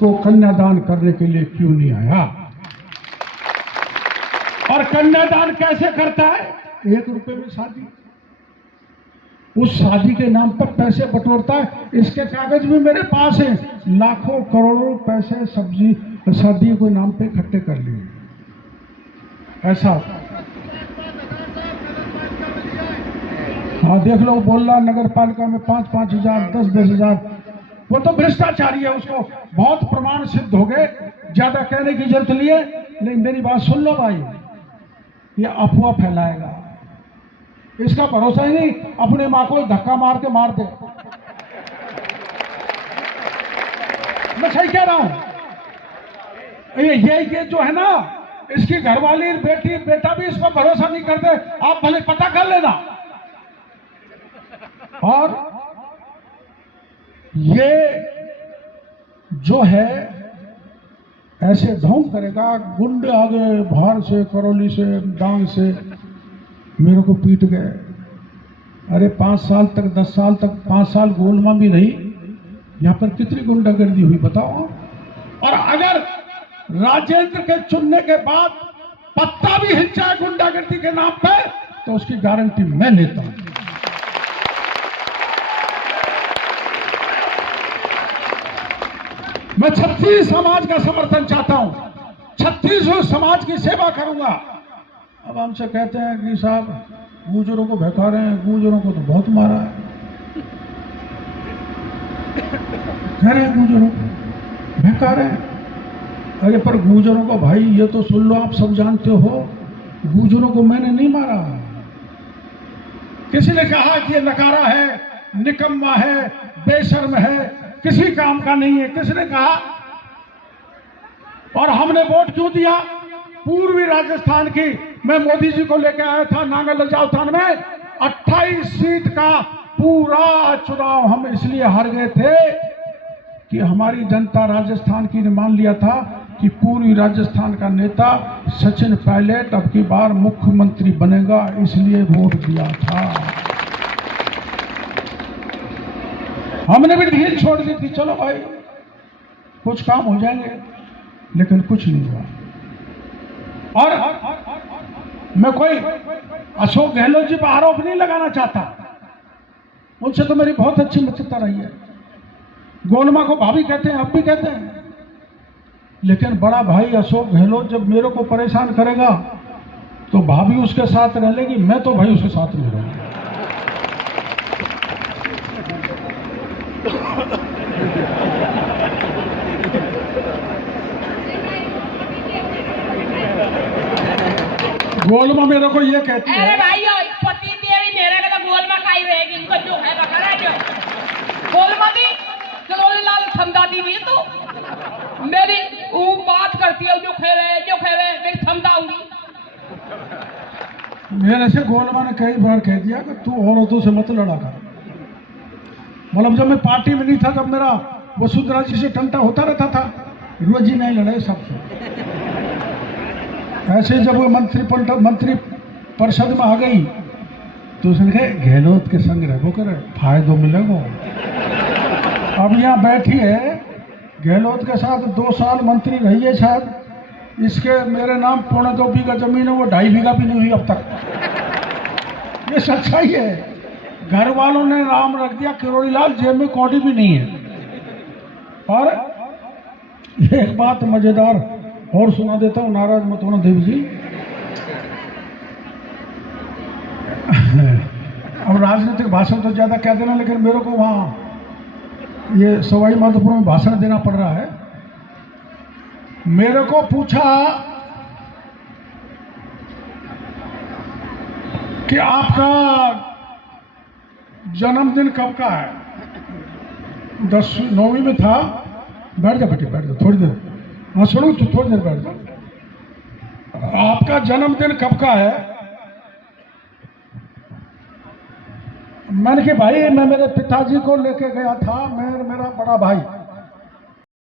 को कन्यादान करने के लिए क्यों नहीं आया? और कन्यादान कैसे करता है? 1 रुपए में शादी, उस शादी के नाम पर पैसे बटोरता है। इसके कागज भी मेरे पास हैं, लाखों करोड़ों पैसे सब्जी शादी के नाम पे इकट्ठे कर लिए। ऐसा हाँ देख लो, बोल रहा नगर पालिका में 5-5 हजार 10-10 हजार, वो तो भ्रष्टाचारी है, उसको बहुत प्रमाण सिद्ध हो गए, ज्यादा कहने की जरूरत नहीं है। लेकिन मेरी बात सुन लो भाई, ये अफवाह फैलाएगा, इसका भरोसा ही नहीं, अपने मां को धक्का मार के मार दे। मैं सही कह रहा हूं। ये जो है ना, इसकी घरवाली बेटी बेटा भी इस पर भरोसा नहीं करते, आप भले पता कर लेना। और ये जो है ऐसे ढोंग करेगा, गुंडे आ गए बाहर से, करौली से, डांग से, मेरे को पीट गए। अरे 5 साल तक 10 साल तक 5 साल गोलमा भी रही, यहां पर कितनी गुंडागर्दी हुई बताओ। और अगर राजेंद्र के चुनने के बाद पत्ता भी हिल जाए गुंडागर्दी के नाम पे, तो उसकी गारंटी मैं लेता हूं। मैं छत्तीस समाज का समर्थन चाहता हूं, 36 समाज की सेवा करूंगा। अब हमसे कहते हैं कि साहब गुजरों को बहका रहे हैं, गुजरों को तो बहुत मारा है, कह रहे हैं गुजरों को बहका रहे हैं। अरे पर गुजरों को भाई ये तो सुन लो, आप सब जानते हो, गुजरों को मैंने नहीं मारा। किसी ने कहा कि ये नकारा है, निकम्मा है, बेशर्म है, किसी काम का नहीं है, किसने कहा? और हमने वोट क्यों दिया? पूर्वी राजस्थान की मैं मोदी जी को लेकर आया था नांगल लजाव थान में, 28 सीट का पूरा चुनाव हम इसलिए हार गए थे कि हमारी जनता राजस्थान की ने मान लिया था कि पूर्वी राजस्थान का नेता सचिन पायलट अब की बार मुख्यमंत्री बनेगा, इसलिए वोट दिया था। हमने भी ढील छोड़ दी थी, चलो भाई कुछ काम हो जाएंगे, लेकिन कुछ नहीं हुआ। और मैं कोई अशोक गहलोत जी पर आरोप नहीं लगाना चाहता, उनसे तो मेरी बहुत अच्छी मित्रता रही है, गोलमा को भाभी कहते हैं, अब भी कहते हैं। लेकिन बड़ा भाई अशोक गहलोत जब मेरे को परेशान करेगा तो भाभी उसके साथ रह लेगी, मैं तो भाई उसके साथ नहीं रहूंगा। गोलमा मेरे को ये कहती है, अरे भाई पति देवी मेरे का तो गोलमा खाई रहेगी, इनको जो है बकरा जो गोलमा दी करोली लाल थमदा दी हुई तो मेरी वो बात करती है, जो खेवे मेरी थमदाऊंगी। मेरे से गोलमा ने कई बार कह दिया कि तू औरतों से मत लड़ा कर। मतलब जब मैं पार्टी में नहीं था तब मेरा वसुंधरा जी से टंटा होता रहता था, रोज ही नहीं लड़े सबसे। ऐसे जब वो मंत्री परिषद में आ गई तो उसने कहा गहलोत के संग रहो करे, फायदों मिलेगा। अब यहाँ बैठी है गहलोत के साथ 2 साल मंत्री रही है शायद, इसके मेरे नाम 2.25 बीघा जमीन है, वो 2.5 बीघा भी नहीं हुई अब तक। ये सच्चाई है। घर वालों ने नाम रख दिया किरोड़ी लाल, जेब में कौड़ी भी नहीं है। और एक बात मजेदार और सुना देता हूं, नाराज मत होना देवी जी। अब राजनीतिक भाषण तो ज्यादा कह देना, लेकिन मेरे को वहां ये सवाई माधोपुर में भाषण देना पड़ रहा है। मेरे को पूछा कि आपका जन्मदिन कब का है? 9वीं में था। बैठ जा बेटी, बैठ जा थोड़ी देर। हाँ सुनो तो थोड़ी देर बैठ जा। आपका जन्मदिन कब का है? मैंने कि भाई मैं मेरे पिताजी को लेके गया था, मेरा बड़ा भाई